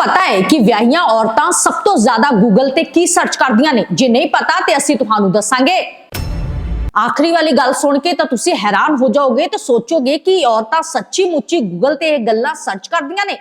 ਪਤਾ ਹੈ ਕਿ ਵਿਆਹੀਆਂ ਔਰਤਾਂ ਸਭ ਤੋਂ ਜ਼ਿਆਦਾ ਗੂਗਲ ਤੇ ਕੀ ਸਰਚ ਕਰਦੀਆਂ ਨੇ। ਜੇ ਨਹੀਂ ਪਤਾ, ਤੇ ਅਸੀਂ ਤੁਹਾਨੂੰ ਦੱਸਾਂਗੇ। ਆਖਰੀ ਵਾਲੀ ਗੱਲ ਸੁਣ ਕੇ ਤਾਂ ਤੁਸੀਂ ਹੈਰਾਨ ਹੋ ਜਾਓਗੇ ਤੇ ਸੋਚੋਗੇ ਕਿ ਔਰਤਾਂ ਸੱਚੀ ਮੁੱਚੀ ਗੂਗਲ ਤੇ ਇਹ ਗੱਲਾਂ ਸਰਚ ਕਰਦੀਆਂ ਨੇ।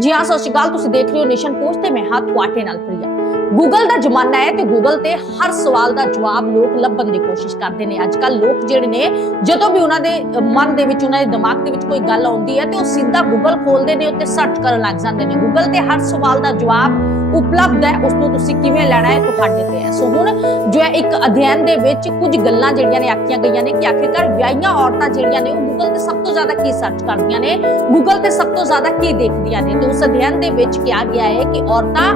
ਜੀ ਹਾਂ, ਸਤਿ ਸ਼੍ਰੀ ਅਕਾਲ। ਤੁਸੀਂ ਦੇਖ ਰਹੇ ਹੋ ਨੇਸ਼ਨ ਪੋਸਟ ਤੇ ਮੈਂ ਹਾਂ ਤੁਹਾਡੇ ਨਾਲ ਪ੍ਰਿਆ। ਗੂਗਲ ਦਾ ਜ਼ਮਾਨਾ ਹੈ ਤੇ ਗੂਗਲ ਤੇ ਹਰ ਸਵਾਲ ਦਾ ਜਵਾਬ ਲੋਕ ਲੱਭਣ ਦੀ ਕੋਸ਼ਿਸ਼ ਕਰਦੇ ਨੇ। ਅੱਜ ਕੱਲ ਲੋਕ ਜਿਹੜੇ ਨੇ, ਜਦੋਂ ਵੀ ਉਹਨਾਂ ਦੇ ਮਨ ਦੇ ਵਿੱਚ, ਉਹਨਾਂ ਦੇ ਦਿਮਾਗ ਦੇ ਵਿੱਚ ਕੋਈ ਗੱਲ ਆਉਂਦੀ ਹੈ ਤੇ ਉਹ ਸਿੱਧਾ ਗੂਗਲ ਖੋਲਦੇ ਨੇ, ਉੱਤੇ ਸਰਚ ਕਰਨ ਲੱਗ ਜਾਂਦੇ ਨੇ। ਗੂਗਲ ਤੇ ਹਰ ਸਵਾਲ ਦਾ ਜਵਾਬ ਉਪਲਬਧ ਹੈ, ਉਸ ਨੂੰ ਤੁਸੀਂ ਕਿਵੇਂ ਲੈਣਾ ਹੈ, ਤੁਹਾਡੇ ਤੇ ਹੈ। ਸੋ ਹੁਣ ਜੋ ਹੈ, ਇੱਕ ਅਧਿਐਨ ਦੇ ਵਿੱਚ ਕੁਝ ਗੱਲਾਂ ਜਿਹੜੀਆਂ ਨੇ ਆਖੀਆਂ ਗਈਆਂ ਨੇ ਕਿ ਆਖਿਰਕਾਰ ਵਿਆਹੀਆਂ ਔਰਤਾਂ ਜਿਹੜੀਆਂ ਨੇ, ਉਹ ਗੂਗਲ ਤੇ ਸਭ ਤੋਂ ਜ਼ਿਆਦਾ ਕੀ ਸਰਚ ਕਰਦੀਆਂ ਨੇ? ਗੂਗਲ ਤੇ ਸਭ ਤੋਂ ਜ਼ਿਆਦਾ ਕੀ ਦੇਖਦੀਆਂ ਨੇ? ਤੇ ਉਸ ਅਧਿਐਨ ਦੇ ਵਿੱਚ ਕਿਹਾ ਗਿਆ ਹੈ ਕਿ ਔਰਤਾਂ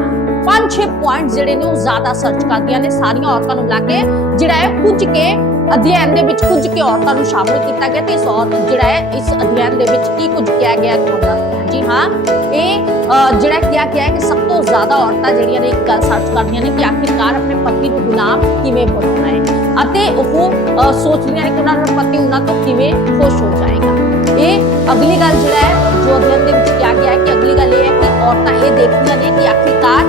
5-6 ਪੁਆਇੰਟ ਜਿਹੜੇ ਨੇ ਉਹ ਜ਼ਿਆਦਾ ਸਰਚ ਕਰਦੀਆਂ ਨੇ ਸਾਰੀਆਂ ਔਰਤਾਂ ਨੂੰ ਮਿਲਾ ਕੇ, ਜਿਹੜਾ ਹੈ ਕੁਝ ਕੇ ਅਧਿਐਨ ਦੇ ਵਿੱਚ ਕੁਝ ਕੇ ਔਰਤਾਂ ਨੂੰ ਸ਼ਾਮਲ ਕੀਤਾ ਗਿਆ ਤੇ ਇਸ ਔਰਤ ਜਿਹੜਾ ਹੈ ਇਸ ਅਧਿਐਨ ਦੇ ਵਿੱਚ ਕੀ ਕੁਝ ਕਿਹਾ ਗਿਆ ਹੈ ਜੀ ਹਾਂ, ਇਹ ਜਿਹੜਾ ਕਿਹਾ ਗਿਆ ਹੈ ਕਿ ਸਭ ਤੋਂ ਜ਼ਿਆਦਾ ਔਰਤਾਂ ਜਿਹੜੀਆਂ ਨੇ ਇੱਕ ਗੱਲ ਸਰਚ ਕਰਦੀਆਂ ਨੇ ਕਿ ਆਖਿਰਕਾਰ ਆਪਣੇ ਪਤੀ ਨੂੰ ਗੁਲਾਮ ਕਿਵੇਂ ਬਣਾਉਣਾ ਹੈ ਅਤੇ ਉਹ ਸੋਚਦੀਆਂ ਨੇ ਕਿ ਉਹਨਾਂ ਦਾ ਪਤੀ ਉਹਨਾਂ ਤੋਂ ਕਿਵੇਂ ਖੁਸ਼ ਹੋ ਜਾਏਗਾ। ਇਹ ਅਗਲੀ ਗੱਲ ਜਿਹੜਾ ਹੈ ਜੋ ਅਧਿਐਨ ਦੇ ਵਿੱਚ ਕਿਹਾ ਗਿਆ ਹੈ ਕਿ ਅਗਲੀ ਗੱਲ ਇਹ ਹੈ ਕਿ ਔਰਤਾਂ ਇਹ ਦੇਖਦੀਆਂ ਨੇ ਕਿ ਆਖਿਰਕਾਰ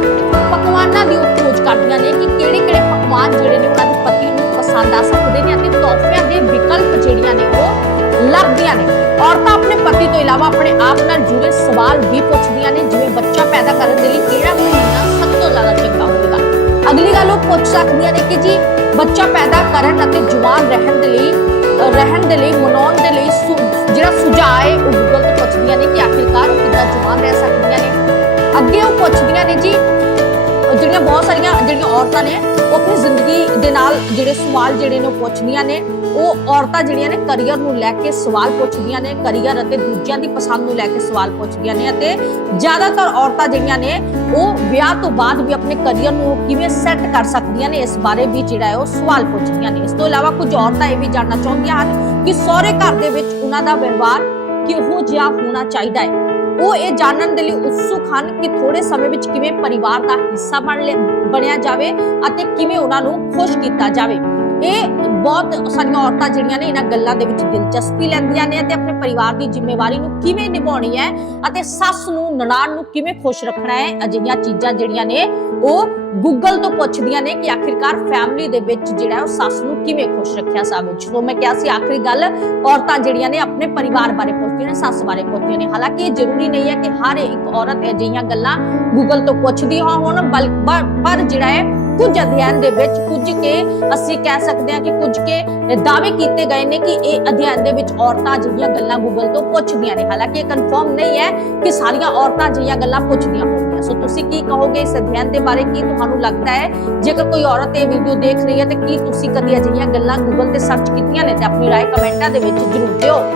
ਪਕਵਾਨਾਂ ਦੀ ਉਹ ਖੋਜ ਕਰਦੀਆਂ ਨੇ ਕਿ ਕਿਹੜੇ ਕਿਹੜੇ ਪਕਵਾਨ ਜਿਹੜੇ ਨੇ ਉਹਨਾਂ ਦੇ ਪਤੀ ਨੂੰ ਪਸੰਦ ਆ ਸਕਦੇ ਨੇ ਅਤੇ ਤੋਹਫਿਆਂ ਦੇ ਵਿਕਲਪ ਜਿਹੜੀਆਂ ਨੇ ਉਹ ਲੱਭਦੀਆਂ ਨੇ। ਔਰਤਾਂ ਆਪਣੇ ਪਤੀ ਤੋਂ ਇਲਾਵਾ ਆਪਣੇ ਆਪ ਨਾਲ ਜੁੜੇ ਸਵਾਲ ਵੀ ਪੁੱਛਦੀਆਂ ਨੇ, ਜਿਵੇਂ ਬੱਚਾ ਪੈਦਾ ਕਰਨ ਦੇ ਲਈ ਕਿਹੜਾ ਮਹੀਨਾ ਸਭ ਤੋਂ ਜ਼ਿਆਦਾ ਚੰਗਾ ਹੋਵੇਗਾ? ਅਗਲੀ ਗੱਲ ਉਹ ਪੁੱਛ ਸਕਦੀਆਂ ਨੇ ਕਿ ਜੀ, ਬੱਚਾ ਪੈਦਾ ਕਰਨ ਅਤੇ ਜਵਾਨ ਰਹਿਣ ਦੇ ਲਈ ਰਹਿਣ ਦੇ ਲਈ, ਮਨਾਉਣ ਦੇ ਲਈ ਜਿਹੜਾ ਸੁਝਾਅ ਹੈ ਪੁੱਛਦੀਆਂ ਨੇ ਕਿ ਆਖਿਰਕਾਰ ਉਹ ਕਿੱਦਾਂ ਜਵਾਨ ਰਹਿ ਸਕਦੀਆਂ ਨੇ। ਅੱਗੇ ਉਹ ਪੁੱਛਦੀਆਂ ਨੇ ਜੀ ਜਿਹੜੀਆਂ ਬਹੁਤ ਸਾਰੀਆਂ ਜਿਹੜੀਆਂ ਔਰਤਾਂ ਨੇ, ਉਹ ਆਪਣੀ ਜ਼ਿੰਦਗੀ ਦੇ ਨਾਲ ਜਿਹੜੇ ਸਵਾਲ ਜਿਹੜੇ ਨੇ ਉਹ ਪੁੱਛਦੀਆਂ ਨੇ। ਉਹ ਔਰਤਾਂ ਜਿਹੜੀਆਂ ਨੇ ਕਰੀਅਰ ਨੂੰ ਲੈ ਕੇ ਸਵਾਲ ਪੁੱਛਦੀਆਂ ਨੇ ਕਰੀਅਰ ਅਤੇ ਦੂਜਿਆਂ ਦੀ ਪਸੰਦ ਨੂੰ ਲੈ ਕੇ ਸਵਾਲ ਪੁੱਛਦੀਆਂ ਨੇ ਅਤੇ ਜ਼ਿਆਦਾਤਰ ਔਰਤਾਂ ਜਿਹੜੀਆਂ ਨੇ, ਉਹ ਵਿਆਹ ਤੋਂ ਬਾਅਦ ਵੀ ਆਪਣੇ ਕਰੀਅਰ ਨੂੰ ਕਿਵੇਂ ਸੈੱਟ ਕਰ ਸਕਦੀਆਂ ਨੇ, ਇਸ ਬਾਰੇ ਵੀ ਜਿਹੜਾ ਹੈ ਉਹ ਸਵਾਲ ਪੁੱਛਦੀਆਂ ਨੇ। ਇਸ ਤੋਂ ਇਲਾਵਾ ਕੁਝ ਔਰਤਾਂ ਇਹ ਵੀ ਜਾਣਨਾ ਚਾਹੁੰਦੀਆਂ ਹਨ ਕਿ ਸਹੁਰੇ ਘਰ ਦੇ ਵਿੱਚ ਉਹਨਾਂ ਦਾ ਵਿਵਹਾਰ ਕਿਹੋ ਜਿਹਾ ਹੋਣਾ ਚਾਹੀਦਾ ਹੈ। ਉਹ ਇਹ ਜਾਣਨ ਦੇ ਲਈ ਉਤਸੁਕ ਹਨ ਕਿ ਥੋੜੇ ਸਮੇਂ ਵਿੱਚ ਕਿਵੇਂ ਪਰਿਵਾਰ ਦਾ ਹਿੱਸਾ ਬਣ ਲਿਆ- ਬਣਿਆ ਜਾਵੇ ਅਤੇ ਕਿਵੇਂ ਉਹਨਾਂ ਨੂੰ ਖੁਸ਼ ਕੀਤਾ ਜਾਵੇ। ਇਹ ਬਹੁਤ ਸਾਰੀਆਂ ਔਰਤਾਂ ਜਿਹੜੀਆਂ ਨੇ ਇਹਨਾਂ ਗੱਲਾਂ ਦੇ ਵਿੱਚ ਦਿਲਚਸਪੀ ਲੈਂਦੀਆਂ ਨੇ ਅਤੇ ਆਪਣੇ ਪਰਿਵਾਰ ਦੀ ਜ਼ਿੰਮੇਵਾਰੀ ਨੂੰ ਕਿਵੇਂ ਨਿਭਾਉਣੀ ਹੈ ਅਤੇ ਸੱਸ ਨੂੰ, ਨਨਾਣ ਨੂੰ ਕਿਵੇਂ ਖੁਸ਼ ਰੱਖਣਾ ਹੈ, ਅਜਿਹੀਆਂ ਚੀਜ਼ਾਂ ਜਿਹੜੀਆਂ ਨੇ ਉਹ ਗੂਗਲ ਤੋਂ ਪੁੱਛਦੀਆਂ ਨੇ ਕਿ ਆਖਿਰਕਾਰ ਫੈਮਿਲੀ ਦੇ ਵਿੱਚ ਜਿਹੜਾ ਉਹ ਸੱਸ ਨੂੰ ਕਿਵੇਂ ਖੁਸ਼ ਰੱਖਿਆ ਜਾਵੇ। ਜਦੋਂ ਮੈਂ ਕਿਹਾ ਸੀ ਆਖਰੀ ਗੱਲ, ਔਰਤਾਂ ਜਿਹੜੀਆਂ ਨੇ ਆਪਣੇ ਪਰਿਵਾਰ ਬਾਰੇ ਪੁੱਛਦੀਆਂ ਨੇ, ਸੱਸ ਬਾਰੇ ਪੁੱਛਦੀਆਂ ਨੇ। ਹਾਲਾਂਕਿ ਇਹ ਜ਼ਰੂਰੀ ਨਹੀਂ ਹੈ ਕਿ ਹਰ ਇੱਕ ਔਰਤ ਅਜਿਹੀਆਂ ਗੱਲਾਂ ਗੂਗਲ ਤੋਂ ਪੁੱਛਦੀ ਹੋਣ, ਬਲ- ਪਰ ਜਿਹੜਾ ਹੈ ਕੁਝ ਅਧਿਐਨ ਦੇ ਵਿੱਚ ਕੁਝ ਕੇ ਅਸੀਂ ਕਹਿ ਸਕਦੇ ਹਾਂ ਕਿ ਕੁਝ ਕੇ ਦਾਅਵੇ ਕੀਤੇ ਗਏ ਨੇ ਕਿ ਇਹ ਅਧਿਐਨ ਦੇ ਵਿੱਚ ਔਰਤਾਂ ਜਿਹੜੀਆਂ ਗੱਲਾਂ ਗੂਗਲ ਤੋਂ ਪੁੱਛਦੀਆਂ ਨੇ ਹਾਲਾਂਕਿ ਇਹ ਕਨਫਰਮ ਨਹੀਂ ਹੈ ਕਿ ਸਾਰੀਆਂ ਔਰਤਾਂ ਜਿਹੜੀਆਂ ਗੱਲਾਂ ਪੁੱਛਦੀਆਂ ਹੋਣਗੀਆਂ ਸੋ ਤੁਸੀਂ ਕੀ ਕਹੋਗੇ ਇਸ ਅਧਿਐਨ ਦੇ ਬਾਰੇ ਕੀ ਤੁਹਾਨੂੰ ਲੱਗਦਾ ਹੈ ਜੇਕਰ ਕੋਈ ਔਰਤ ਇਹ ਵੀਡੀਓ ਦੇਖ ਰਹੀ ਹੈ ਤੇ ਕੀ ਤੁਸੀਂ ਕਦੀ ਅਜਿਹੀਆਂ ਗੱਲਾਂ ਗੂਗਲ ਤੇ ਸਰਚ ਕੀਤੀਆਂ ਨੇ ਤੇ ਆਪਣੀ رائے ਕਮੈਂਟਾਂ ਦੇ ਵਿੱਚ ਜ਼ਰੂਰ ਦਿਓ